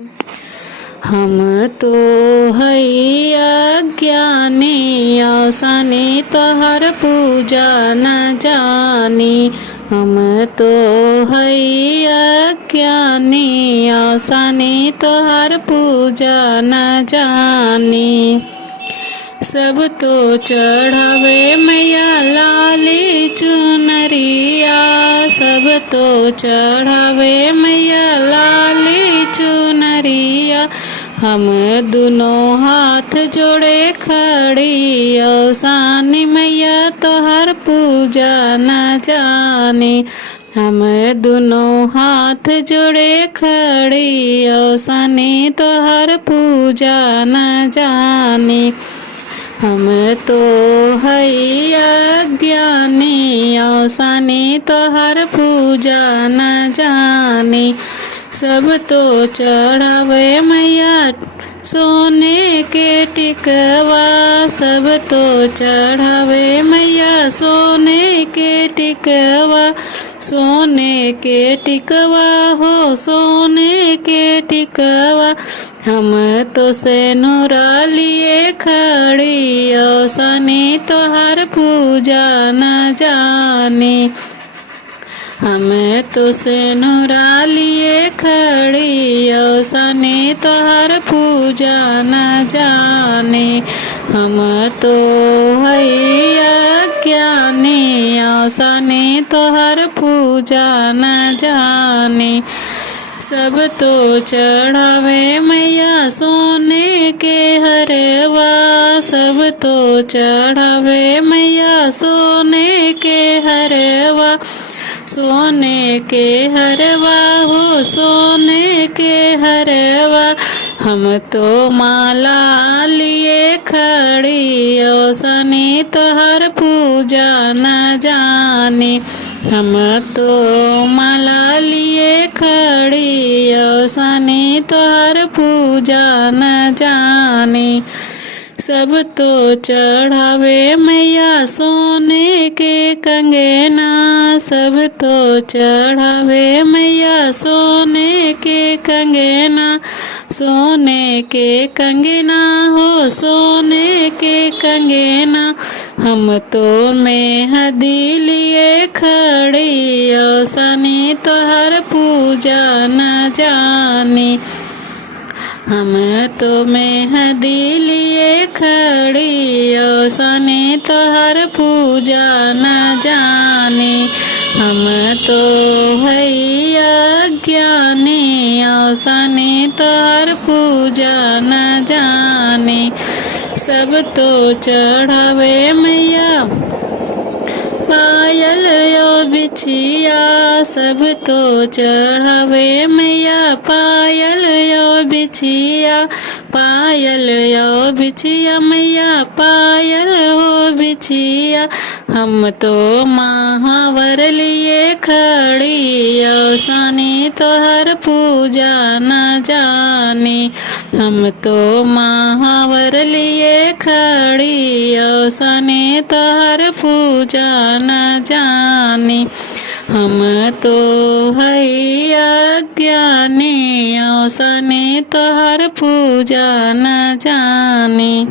हम तो हई अज्ञानी औसनी तोहर पूजा न जानी। हम तो हई अज्ञानी औसनी तोहर पूजा न जानी। सब तो चढ़ावे मैया लाली चुनरिया, सब तो चढ़ावे मैया लाली चुनरिया। हम दोनों हाथ जोड़े खड़ी औसानी मैया तोहर पूजा न जानी। हम दोनों हाथ जोड़े खड़ी औसानी तोहर पूजा न जानी। हम तो हई अज्ञानी औसनी तोहर पूजा न जानी। सब तो चढ़ावे मैया सोने के टिकवा, सब तो चढ़ावे मैया सोने के टिकवा। सोने के टिकवा हो सोने के टिकवा। हम तो सेनुरा लिए खड़ी औसनी तोहर पूजा न जानी। हम तो सेनुरा लिए खड़ी औसनी तोहर पूजा न जानी। हम तो हई अज्ञानी औसनी तोहर पूजा न जानी। सब तो चढ़ावे मैया सोने के हरवा, सब तो चढ़ावे मैया सोने के हरवा। सोने के हरवा हो सोने के हरवा। हम तो माला लिए खड़ी औसनी तोहर पूजा न जानी। हम तो माला लिए खड़ी औसनी तोहर पूजा न जानी। सब तो चढ़ावे मैया सोने के कंगना, सब तो चढ़ावे मैया सोने के कंगना। सोने के कंगना हो सोने के कंगना। हम तो मेहंदी लिए खड़ी औसनी तोहर पूजा न जानी। हम तो मेहंदी लिए खड़ी औसनी तोहर पूजा न जानी। हम तो हई अज्ञानी औसनी तोहर पूजा न जानी। सब तो चढ़ावे मैया पायल यो बिछिया, सब तो चढ़ावे मैया पायल यो बिछिया। पायल यो बिछिया मैया पायल हो बिछिया। हम तो महावर लिए खड़ी औसनी तोहर पूजा न जानी। हम तो महावर लिए खड़ी औसनी तोहर पूजा न जानी। हम तो हई अज्ञानी औसनी तोहर पूजा न जानी।